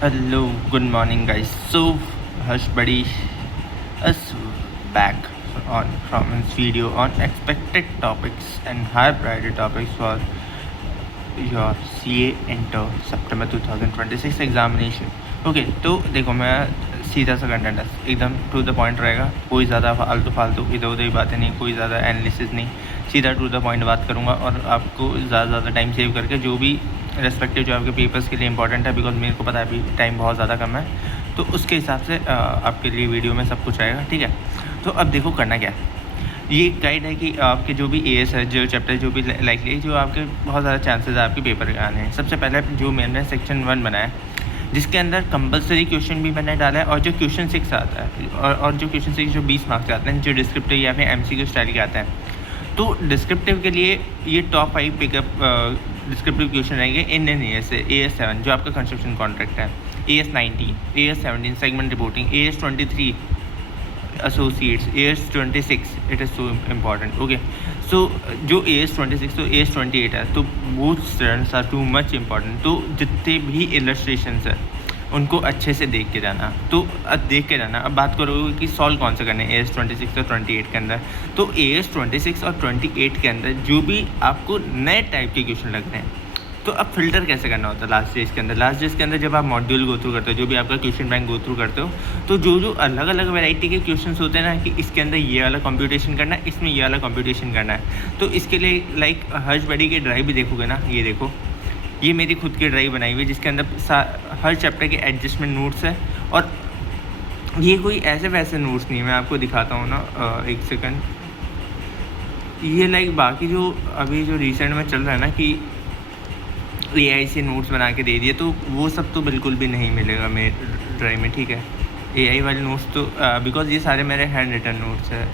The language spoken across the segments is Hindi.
Hello, good morning, guys. So, Harsh Buddy is back on from his video on expected topics and high priority topics for your CA Inter September 2026 examination. Okay, तो देखो मैं सीधा सा कंटेंट है, एकदम टू द पॉइंट रहेगा, कोई ज़्यादा फालतू फालतू इधर उधर की बातें नहीं, कोई ज़्यादा एनालिसिस नहीं, सीधा टू द पॉइंट बात करूँगा और आपको ज़्यादा टाइम सेव करके जो भी रेस्पेक्टिव जो आपके पेपर्स के लिए इंपॉर्टेंट है, बिकॉज मेरे को पता है अभी टाइम बहुत ज़्यादा कम है, तो उसके हिसाब से आपके लिए वीडियो में सब कुछ आएगा। ठीक है, तो अब देखो करना क्या है। ये गाइड है कि आपके जो भी एएस है, जो चैप्टर जो भी लाइकली जो आपके बहुत ज़्यादा चांसेस है आपके पेपर के आने हैं। सबसे पहले जो मैंने सेक्शन 1 बनाया, जिसके अंदर कंपलसरी क्वेश्चन भी मैंने डाला है और जो क्वेश्चन 6 आता है और जो क्वेश्चन 6 जो 20 मार्क्स आते हैं, जो डिस्क्रिप्टिव या फिर एमसीक्यू स्टाइल के आते हैं। तो डिस्क्रिप्टिव के लिए ये टॉप 5 पिकअप डिस्क्रिप्टिव क्वेश्चन रहेंगे इंडियन एएस से AS 7 जो आपका कंस्ट्रक्शन कॉन्ट्रैक्ट है, AS 19, AS 17 segment reporting, AS 23 associates, AS 26 it is so important. Okay, so जो AS 26 तो AS 28 है, तो वो students are too much important. तो जितने भी इलस्ट्रेशंस है उनको अच्छे से देख के जाना। तो अब देख के जाना। अब बात करोगे कि सॉल्व कौन सा करना है AS 26 और 28 के अंदर, तो AS 26 और 28 के अंदर जो भी आपको नए टाइप के क्वेश्चन लग रहे हैं, तो अब फिल्टर कैसे करना होता है लास्ट स्टेज के अंदर। लास्ट स्टेज के अंदर जब आप मॉड्यूल गो थ्रू करते हो, जो भी आपका क्वेश्चन बैंक गो थ्रू करते हो, तो जो अलग अलग वैरायटी के क्वेश्चंस होते हैं ना, कि इसके अंदर ये वाला कंप्यूटेशन करना है, इसमें ये वाला कंप्यूटेशन करना है, तो इसके लिए लाइक हर्ष बड़ी की ड्राइव भी देखोगे ना, ये देखो, ये मेरी खुद की ड्राइव बनाई हुई है, जिसके अंदर हर चैप्टर के एडजस्टमेंट नोट्स है। और ये कोई ऐसे वैसे नोट्स नहीं, मैं आपको दिखाता हूँ ना, एक सेकंड। ये लाइक बाकी जो अभी जो रिसेंट में चल रहा है ना कि AI से नोट्स बना के दे दिए, तो वो सब तो बिल्कुल भी नहीं मिलेगा मेरे ड्राइव में। ठीक है, AI वाले नोट्स तो बिकॉज ये सारे मेरे हैंड रिटन नोट्स है।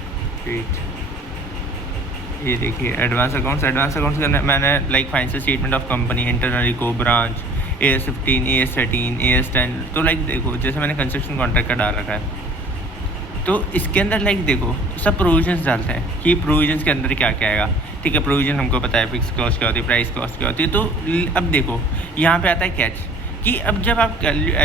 ये देखिए, एडवांस अकाउंट्स का मैंने like financial statement of company, internal इको ब्रांच, AS 15, AS 13, AS 10, तो लाइक देखो जैसे मैंने कंस्ट्रक्शन कॉन्ट्रैक्ट का डाल रखा है, तो इसके अंदर लाइक देखो सब प्रोविजंस डालते हैं कि प्रोविजंस के अंदर क्या क्या आएगा। ठीक है, प्रोविजन हमको पता है, फिक्स कॉस्ट क्या होती है, प्राइस कॉस्ट क्या होती है। तो अब देखो यहाँ पे आता है कैच, कि अब जब आप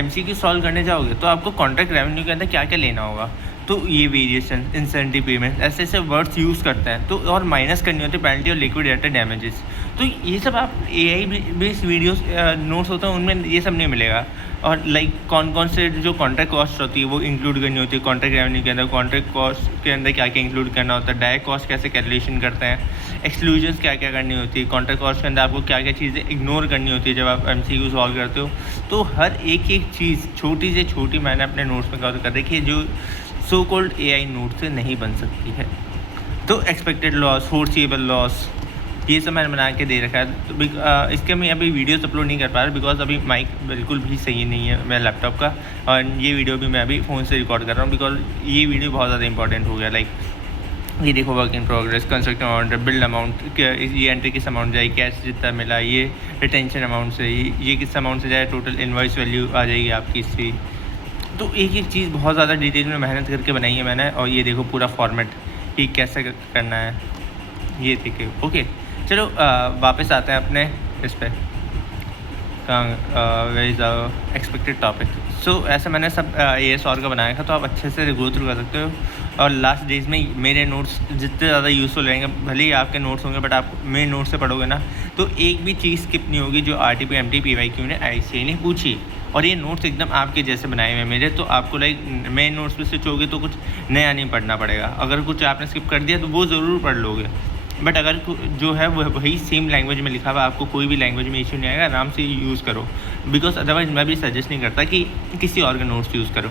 MCQ सॉल्व करने जाओगे तो आपको कॉन्ट्रैक्ट रेवेन्यू के अंदर क्या क्या लेना होगा। तो ये वेरिएशन, इंसेंटिव पेमेंट, ऐसे ऐसे वर्ड्स यूज़ करते हैं, तो और माइनस करनी होती है पेनल्टी और लिक्विडेटेड डैमेजेस। तो ये सब आप AI बेस्ड वीडियोस नोट्स होते हैं, उनमें ये सब नहीं मिलेगा। और लाइक कौन कौन से जो कॉन्ट्रैक्ट कॉस्ट होती है वो इंक्लूड करनी होती है कॉन्ट्रैक्ट रेवेन्यू के अंदर। कॉन्ट्रैक्ट कॉस्ट के अंदर क्या क्या इंक्लूड करना होता है, डायरेक्ट कॉस्ट कैसे कैलकुलेशन करते हैं, एक्सक्लूजन्स क्या क्या करनी होती है, कॉन्ट्रैक्ट कॉस्ट के अंदर आपको क्या क्या चीज़ें इग्नोर करनी होती है जब आप MCQ सॉल्व करते हो। तो हर एक चीज़ छोटी से छोटी मैंने अपने नोट्स में कवर कर रखी है, जो सो कॉल्ड AI नोट से नहीं बन सकती है। तो एक्सपेक्टेड लॉस, फोर्सिएबल लॉस, ये सब मैंने बना के दे रखा है। तो इसके मैं अभी वीडियोस अपलोड नहीं कर पा रहा बिकॉज अभी माइक बिल्कुल भी सही नहीं है मेरा लैपटॉप का, और ये वीडियो भी मैं अभी फ़ोन से रिकॉर्ड कर रहा हूँ बिकॉज ये वीडियो बहुत ज़्यादा इंपॉर्टेंट हो गया। लाइक ये देखो, work in progress, construct amount, build amount, ये एंट्री किस अमाउंट जाए, कैश जितना मिला, ये रिटेंशन अमाउंट से, ये किस अमाउंट से जाए, टोटल इनवॉइस वैल्यू आ जाएगी आपकी इसकी। तो एक चीज़ बहुत ज़्यादा डिटेल में मेहनत करके बनाई है मैंने। और ये देखो पूरा फॉर्मेट कि कैसे करना है, ये देखिए। ओके, चलो वापस आते हैं अपने इस पर, वेरी एक्सपेक्टेड टॉपिक। सो ऐसा मैंने सब AS और का बनाया था, तो आप अच्छे से गो थ्रू कर सकते हो। और लास्ट डेज में मेरे नोट्स जितने ज़्यादा यूज़फुल रहेंगे, भले ही आपके नोट्स होंगे बट आप मेरे नोट्स से पढ़ोगे ना, तो एक भी चीज़ स्किप नहीं होगी जो RTP MT PYQ ने ICAI ने पूछी। और ये नोट्स एकदम आपके जैसे बनाए हुए हैं मेरे, तो आपको लाइक मेन नोट्स पे स्विच होगे तो कुछ नया नहीं पढ़ना पड़ेगा। अगर कुछ आपने स्किप कर दिया तो वो ज़रूर पढ़ लोगे, बट अगर जो है वो वही सेम लैंग्वेज में लिखा हुआ, आपको कोई भी लैंग्वेज में इशू नहीं आएगा, आराम से यूज़ करो। बिकॉज अदरवाइज मैं भी सजेस्ट नहीं करता कि किसी और के नोट्स यूज़ करो।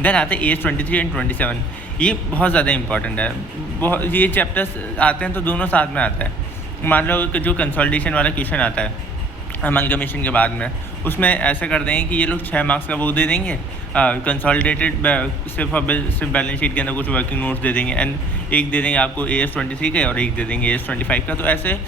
देन आते हैं AS 23 एंड 27, ये बहुत ज़्यादा इंपॉर्टेंट है। बहुत ये चैप्टर्स आते हैं तो दोनों साथ में आता है। मान लो कि जो कंसोलिडेशन वाला क्वेश्चन आता है अमलगमेशन के बाद में, उसमें ऐसे कर देंगे कि ये लोग 6 मार्क्स का वो दे देंगे, कंसोलिडेटेड सिर्फ बैलेंस शीट के अंदर कुछ वर्किंग नोट्स दे देंगे, एंड एक दे देंगे आपको AS 23 का और एक दे देंगे AS 25 का। तो ऐसे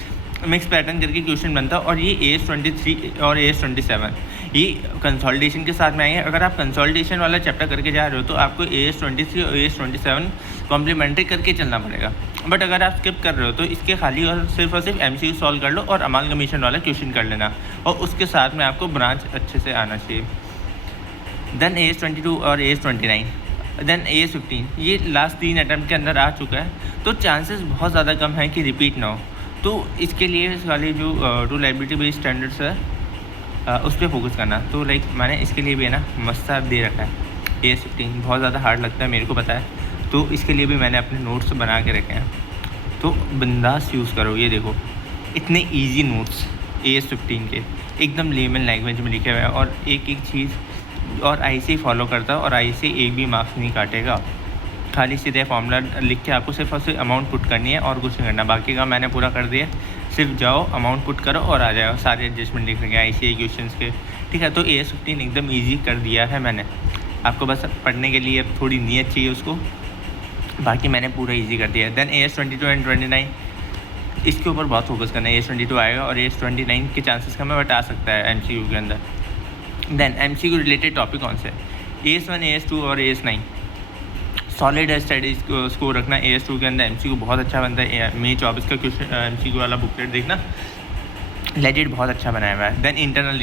मिक्स पैटर्न करके क्वेश्चन बनता है। और ये AS 23 और AS 27 ये कंसोलिडेशन के साथ में आएंगे। अगर आप कंसोलिडेशन वाला चैप्टर करके जा रहे हो तो आपको AS 23 और AS 27 कॉम्प्लीमेंट्री करके चलना पड़ेगा। बट अगर आप स्किप कर रहे हो तो इसके खाली और सिर्फ MCQ सॉल्व कर लो और अमालगमेशन वाला क्वेश्चन कर लेना, और उसके साथ में आपको ब्रांच अच्छे से आना चाहिए। देन AS22 और AS29, देन AS15, ये लास्ट 3 अटैम्प्ट के अंदर आ चुका है, तो चांसेस बहुत ज़्यादा कम है कि रिपीट ना हो। तो इसके लिए इस वाले जो टू लाइबिलिटी बेस्ड स्टैंडर्ड्स है उस पर फोकस करना। तो लाइक मैंने इसके लिए भी है ना मस्त दे रखा है। AS15 बहुत ज़्यादा हार्ड लगता है मेरे को पता है, तो इसके लिए भी मैंने अपने नोट्स बना के रखे हैं, तो बिंदास यूज़ करो। ये देखो इतने ईजी नोट्स AS15 के, एकदम लेमन लैंग्वेज में लिखे हुए हैं, और एक एक चीज़ और ऐसे फॉलो करता है, और ऐसे एक भी मार्क्स नहीं काटेगा। खाली सीधे फार्मूला लिख के आपको सिर्फ और सिर्फ अमाउंट पुट करनी है और कुछ नहीं करना। बाकी का मैंने पूरा कर दिया, सिर्फ जाओ अमाउंट पुट करो और आ जाओ, सारे एडजस्टमेंट लिख रखे ICAI क्वेश्चंस के, ठीक है। तो AS15 एकदम ईजी कर दिया है मैंने, आपको बस पढ़ने के लिए थोड़ी नीयत चाहिए उसको, बाकी मैंने पूरा ईजी कर दिया है। देन AS22 एंड 29, इसके ऊपर बहुत फोकस करना है। AS22 आएगा और AS29 के चांसेस कम है, बट आ सकता है MCQ के अंदर। देन MCQ रिलेटेड टॉपिक कौन से, AS1, AS2 और AS9 सॉलिड है। स्टडीज स्कोर रखना। AS2 के अंदर MCQ बहुत अच्छा बनता है। मई 24 का क्वेश्चन MCQ वाला बुकलेट देखना, लेजिट बहुत अच्छा बनाया हुआ है। देन इंटरनल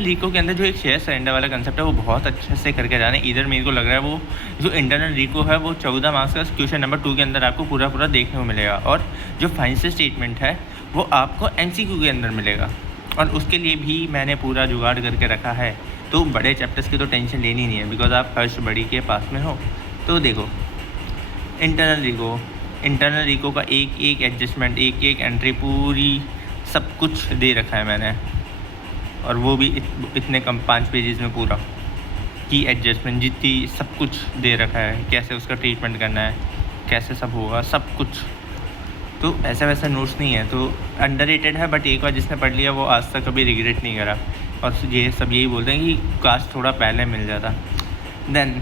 रिको के अंदर जो एक शेयर सरेंडर वाला कंसेप्ट है वो बहुत अच्छे से करके जाना है। इधर मेरे को लग रहा है वो जो इंटरनल रिको है वो 14 मार्क्स का क्वेश्चन नंबर 2 के अंदर आपको पूरा देखने को मिलेगा, और जो फाइनेंशियल स्टेटमेंट है वो आपको MCQ के अंदर मिलेगा, और उसके लिए भी मैंने पूरा जुगाड़ करके रखा है। तो बड़े चैप्टर्स की तो टेंशन लेनी नहीं है, बिकॉज आप हर्ष बड़ी के पास में हो। तो देखो इंटरनल रिको का एक एडजस्टमेंट, एक एंट्री, पूरी सब कुछ दे रखा है मैंने, और वो भी इतने कम 5 पेजेस में पूरा की एडजस्टमेंट जितनी सब कुछ दे रखा है, कैसे उसका ट्रीटमेंट करना है, कैसे सब होगा, सब कुछ। तो ऐसा वैसा नोट्स नहीं है, तो अंडररेटेड है, बट एक बार जिसने पढ़ लिया वो आज तक कभी रिग्रेट नहीं करा, और ये सब यही बोलते हैं कि काश थोड़ा पहले मिल जाता। देन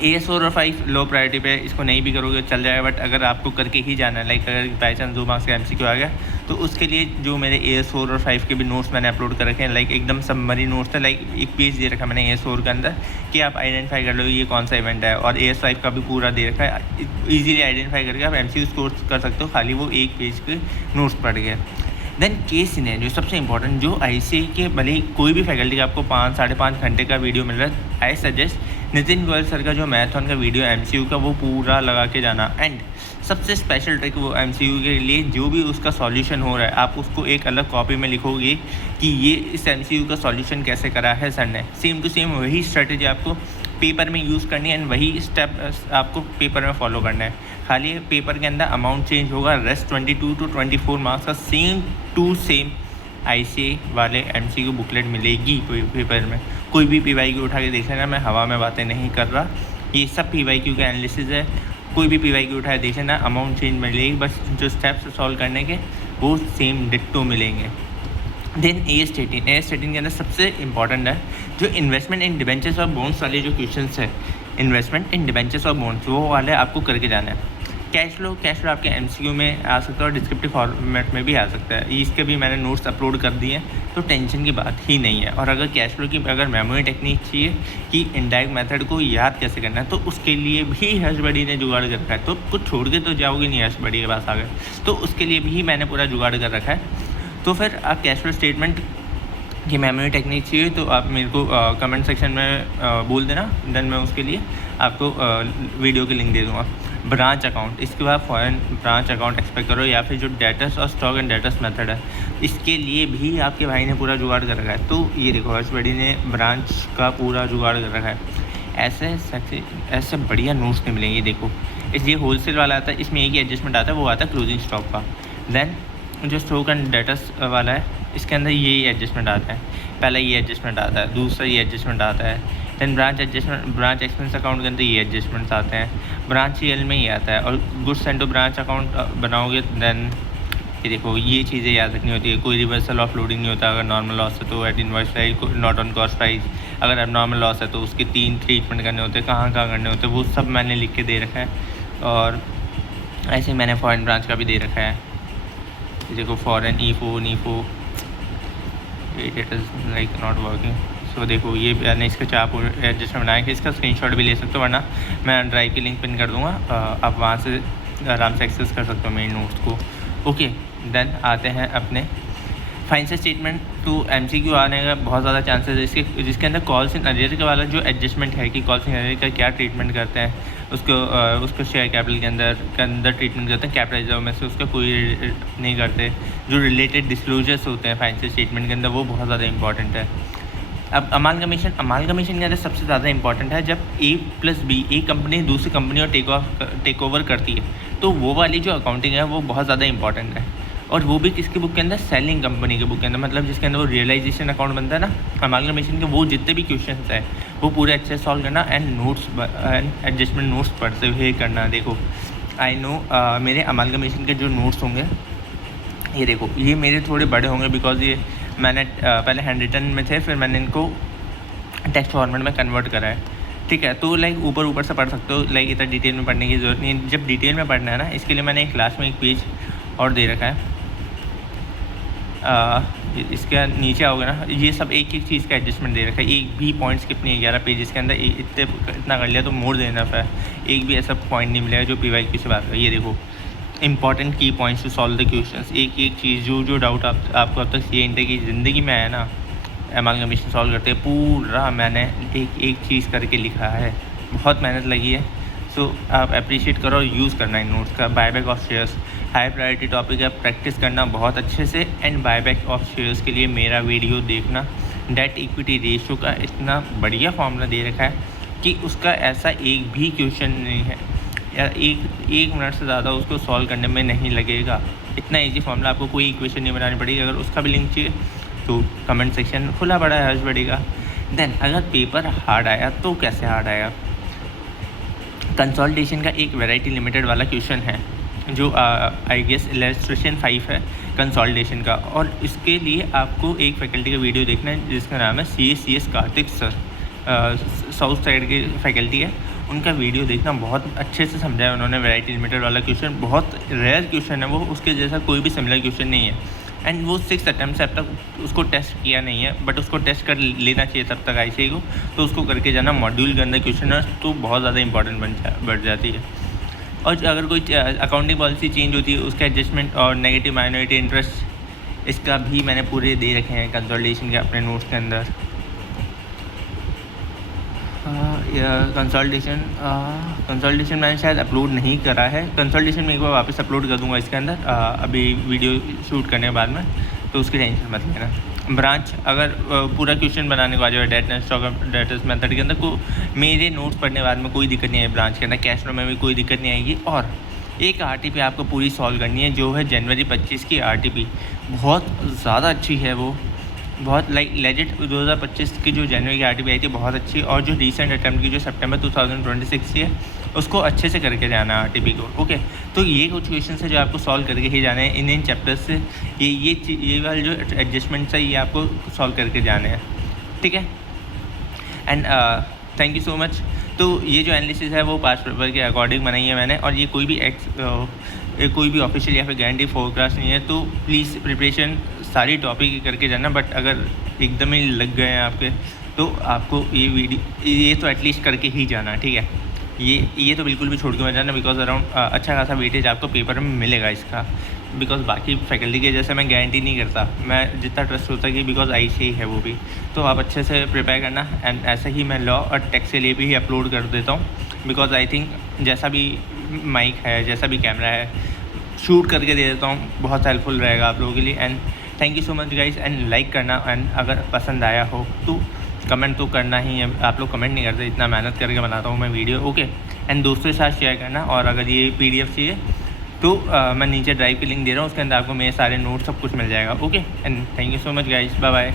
AS4 और 5 लो प्रायोरिटी पे, इसको नहीं भी करोगे चल जाएगा, बट अगर आपको करके ही जाना है, लाइक अगर बाई चांस 2 मार्क्स का MCQ आ गया, तो उसके लिए जो मेरे AS4 और 5 के भी नोट्स मैंने अपलोड कर रखे हैं, लाइक एकदम समरी नोट्स था, लाइक एक पेज दे रखा मैंने AS4 के अंदर कि आप आइडेंटिफाई कर लो ये कौन सा इवेंट है, और AS5 का भी पूरा दे रखा है, ईजिली आइडेंटिफाई करके आप MCQ स्कोर कर सकते हो, खाली वो एक पेज के नोट्स पढ़ गए। देन केस सिनेरियो सबसे इंपॉर्टेंट, जो ICAI के भले ही कोई भी फैकल्टी का आपको 5-5.5 घंटे का वीडियो मिल रहा है, I suggest Nitin Goyal sir का जो मैराथन का वीडियो MCQ का, वो पूरा लगा के जाना। एंड सबसे स्पेशल ट्रिक वो MCQ के लिए, जो भी उसका सॉल्यूशन हो रहा है आप उसको एक अलग कॉपी में लिखोगे कि ये इस MCQ का सॉल्यूशन कैसे करा है सर ने, सेम टू सेम वही स्ट्रेटेजी आपको पेपर में यूज़ करनी है, एंड वही स्टेप आपको पेपर में फॉलो करना है। खाली पेपर के अंदर अमाउंट चेंज होगा, रेस्ट 22 to 24 मार्क्स का सेम टू सेम ICAI वाले MCQ बुकलेट मिलेगी कोई पेपर में। कोई भी PYQ उठा के देख लेना, मैं हवा में बातें नहीं कर रहा, ये सब PYQ का एनालिसिस है। कोई भी PYQ उठाए देख लेना, अमाउंट चेंज मिलेगी, बस जो स्टेप्स सॉल्व करने के वो सेम डिट्टो मिलेंगे। देन AS13 के अंदर सबसे इंपॉर्टेंट है जो इन्वेस्टमेंट इन डिबेंचर्स और बॉन्ड्स वाले जो क्वेश्चंस है, इन्वेस्टमेंट इन डिबेंचर्स और बॉन्ड्स, वो वाले आपको करके जाना है। कैश फ्लो आपके MCQ में आ सकता है और डिस्क्रिप्टिव फॉर्मेट में भी आ सकता है, इसके भी मैंने नोट्स अपलोड कर दिए हैं, तो टेंशन की बात ही नहीं है। और अगर कैश फ्लो की अगर मेमोरी टेक्निक चाहिए कि इनडायरेक्ट मेथड को याद कैसे करना है, तो उसके लिए भी हर्ष बड़ी ने जुगाड़ कर रखा है। तो कुछ छोड़ के तो जाओगे नहीं, हर्ष बड़ी के पास आ गए, तो उसके लिए भी मैंने पूरा जुगाड़ कर रखा है। तो फिर आप कैश फ्लो स्टेटमेंट की मेमोरी टेक्निक चाहिए तो आप मेरे को कमेंट सेक्शन में बोल देना, देन मैं उसके लिए आपको वीडियो की लिंक दे दूँगा। ब्रांच अकाउंट, इसके बाद फॉरेन ब्रांच अकाउंट एक्सपेक्ट करो, या फिर जो डेटर्स और स्टॉक एंड डेटर्स मेथड है, इसके लिए भी आपके भाई ने पूरा जुगाड़ कर रखा है। तो ये देखो हर्ष बड़ी ने ब्रांच का पूरा जुगाड़ कर रखा है। ऐसे बढ़िया नोट्स नहीं मिलेंगे। देखो इसलिए होलसेल वाला आता है, इसमें एक ही एडजस्टमेंट आता है, वो आता है क्लोजिंग स्टॉक का। देन जो स्टॉक एंड डेटर्स वाला है, इसके अंदर यही एडजस्टमेंट आता है, पहला ये एडजस्टमेंट आता है, दूसरा ये एडजस्टमेंट आता है। देन ब्रांच एक्सपेंस अकाउंट के अंदर ये एडजस्टमेंट्स आते हैं, ब्रांच CL में ही आता है। और goods and to branch account बनाओगे, देन ये देखो ये चीज़ें याद रखनी होती है। कोई रिवर्सल ऑफ लोडिंग नहीं होता, अगर नॉर्मल लॉस है तो at invoice price, not on cost price. अगर अब नॉर्मल लॉस है तो उसके 3 ट्रीटमेंट करने होते हैं, कहाँ करने होते हैं, वो सब मैंने लिख के दे रखा है। और ऐसे मैंने फॉरेन ब्रांच का भी दे रखा है। देखो फॉरेन नीफो it is like not working. So देखो ये मैंने इसका चाप एडजस्टमेंट बनाया कि इसका स्क्रीनशॉट भी ले सकते हो, वरना मैं ड्राइव की लिंक पिन कर दूँगा, आप वहाँ से आराम से एक्सेस कर सकते हो मेन नोट्स को। ओके, देन आते हैं अपने फाइनेंशियल स्टेटमेंट तो MCQ आने का बहुत ज़्यादा चांसेस है जिसके अंदर कॉल्स इन अरियर के वाला जो एडजस्टमेंट है कि कॉल्स इन अरियर का क्या ट्रीटमेंट करते हैं, उसको शेयर कैपिटल के अंदर ट्रीटमेंट करते हैं, कैपिटल रिजर्व में से उसका कोई नहीं करते। जो रिलेटेड डिस्क्लोजर्स होते हैं फाइनेंशियल स्टेटमेंट के अंदर वो बहुत ज़्यादा इंपॉर्टेंट है। अब अमालगमेशन के अंदर सबसे ज़्यादा इंपॉर्टेंट है जब A+B एक कंपनी दूसरी कंपनी और टेक ओवर करती है, तो वो वाली जो अकाउंटिंग है वो बहुत ज़्यादा इंपॉर्टेंट है। और वो भी किसके बुक के अंदर, सेलिंग कंपनी के बुक के अंदर, मतलब जिसके अंदर वो रियलाइजेशन अकाउंट बनता है ना अमालगमेशन के, वो जितने भी क्वेश्चन है वो पूरे अच्छे से सॉल्व करना and notes and adjustment notes पढ़ते हुए करना। देखो आई नो मेरे अमालगमेशन के जो नोट्स होंगे, ये देखो ये मेरे थोड़े बड़े होंगे बिकॉज ये मैंने पहले हैंड रिटन में थे, फिर मैंने इनको टेक्स्ट फॉर्मेट में कन्वर्ट करा है, ठीक है। तो लाइक ऊपर से पढ़ सकते हो, लाइक इतना डिटेल में पढ़ने की ज़रूरत नहीं है। जब डिटेल में पढ़ना है ना, इसके लिए मैंने एक क्लास में एक पेज और दे रखा है। इसके नीचे आओगे ना, ये सब एक चीज़ का एडजस्टमेंट दे रखा है, एक भी पॉइंट स्किप नहीं है। 11 पेजेस के अंदर इतना कर लिया तो मोड़ देना है, एक भी ऐसा पॉइंट नहीं मिलेगा जो PYQ से बात है। ये देखो इंपॉर्टेंट की points to solve the questions, एक चीज़ जो डाउट आपको अब तक CA इंटर की ज़िंदगी में आया ना, अमालगमेशन सॉल्व करते हैं पूरा मैंने एक चीज़ करके लिखा है, बहुत मेहनत लगी है। सो आप अप्रिशिएट करो और यूज़ करना इन नोट्स का। Buyback of shares high priority topic है, प्रैक्टिस करना बहुत अच्छे से। एंड बायबैक ऑफ शेयर्स के लिए मेरा वीडियो देखना। डेट इक्विटी रेशियो का इतना बढ़िया फॉर्मूला दे रखा है कि उसका ऐसा एक भी क्वेश्चन नहीं है या एक मिनट से ज़्यादा उसको सॉल्व करने में नहीं लगेगा। इतना ईजी फॉर्मूला, आपको कोई इक्वेशन नहीं बनानी पड़ेगी। अगर उसका भी लिंक चाहिए तो कमेंट सेक्शन खुला पड़ा है हर्ष बड़ी का। देन अगर पेपर हार्ड आया तो कैसे हार्ड आया, कंसोलिडेशन का एक वैरायटी लिमिटेड वाला क्वेश्चन है जो आई गेस इलस्ट्रेशन 5 है कंसोलिडेशन का, और इसके लिए आपको एक फैकल्टी का वीडियो देखना है जिसका नाम है CS Kartik sir, south side की फैकल्टी है, उनका वीडियो देखना। बहुत अच्छे से समझाया उन्होंने वैरायटी लिमिटेड वाला क्वेश्चन, बहुत रेयर क्वेश्चन है वो, उसके जैसा कोई भी सिमिलर क्वेश्चन नहीं है। एंड वो 6 अटैम्प्ट से अब तक उसको टेस्ट किया नहीं है, बट उसको टेस्ट कर लेना चाहिए तब तक ICAI को, तो उसको करके जाना। मॉड्यूल के अंदर क्वेश्चन है तो बहुत ज़्यादा इंपॉर्टेंट बढ़ जाती है। और अगर कोई अकाउंटिंग पॉलिसी चेंज होती है उसका एडजस्टमेंट और नेगेटिव माइनॉरिटी इंटरेस्ट, इसका भी मैंने पूरे दे रखे हैं कंसोलिडेशन के अपने नोट्स के अंदर। कंसोलिडेशन मैंने शायद अपलोड नहीं करा है, कंसोलिडेशन में एक बार वापस अपलोड कर दूंगा इसके अंदर अभी वीडियो शूट करने के बाद में, तो उसकी टेंशन मत लेना। ब्रांच अगर पूरा क्वेश्चन बनाने को आ जाए डेटर्स मेथड के अंदर को, मेरे नोट्स पढ़ने के बाद में कोई दिक्कत नहीं है ब्रांच के अंदर, कैश फ्लो में भी कोई दिक्कत नहीं आएगी। और एक RTP आपको पूरी सॉल्व करनी है जो है जनवरी 25 की RTP, बहुत ज़्यादा अच्छी है वो, बहुत लाइक लेजेट 2025 की जो जनवरी की RTP आई थी बहुत अच्छी, और जो रिसेंट अटैम्प्ट की जो सितंबर 2026 की है उसको अच्छे से करके जाना है RTP को। ओके, तो ये कुछ क्वेश्चन है जो आपको सॉल्व करके ही जाने हैं इन चैप्टर्स से। ये वाले जो एडजस्टमेंट्स है ये आपको सॉल्व करके जाने हैं, ठीक है। And thank you so much. तो ये जो एनालिसिस है वो पास्ट पेपर के अकॉर्डिंग बनाई है मैंने, और ये कोई भी ऑफिशियल या फिर गारंटी फोरकास्ट नहीं है। तो प्लीज़ प्रिपरेशन सारी टॉपिक ही करके जाना, बट अगर एकदम ही लग गए हैं आपके तो आपको ये तो एटलीस्ट करके ही जाना, ठीक है। ये तो बिल्कुल भी छोड़ के मत जाना, बिकॉज अराउंड अच्छा खासा वेटेज आपको पेपर में मिलेगा इसका, बिकॉज बाकी फैकल्टी के जैसे मैं गारंटी नहीं करता, मैं जितना ट्रस्ट होता है कि बिकॉज ICAI है वो भी, तो आप अच्छे से प्रिपेयर करना। एंड ऐसे ही मैं लॉ और टैक्स के लिए भी अपलोड कर देता हूँ, बिकॉज आई थिंक जैसा भी माइक है, जैसा भी कैमरा है, शूट करके दे देता हूँ, बहुत हेल्पफुल रहेगा आप लोगों के लिए। And thank you so much guys, and like करना, एंड अगर पसंद आया हो तो कमेंट तो करना ही है। आप लोग कमेंट नहीं करते, इतना मेहनत करके बनाता हूँ मैं वीडियो, ओके। एंड दोस्तों के साथ शेयर करना, और अगर ये PDF चाहिए तो मैं नीचे ड्राइव की लिंक दे रहा हूँ, उसके अंदर आपको मेरे सारे नोट्स सब कुछ मिल जाएगा, okay. And thank you so much guys, bye bye.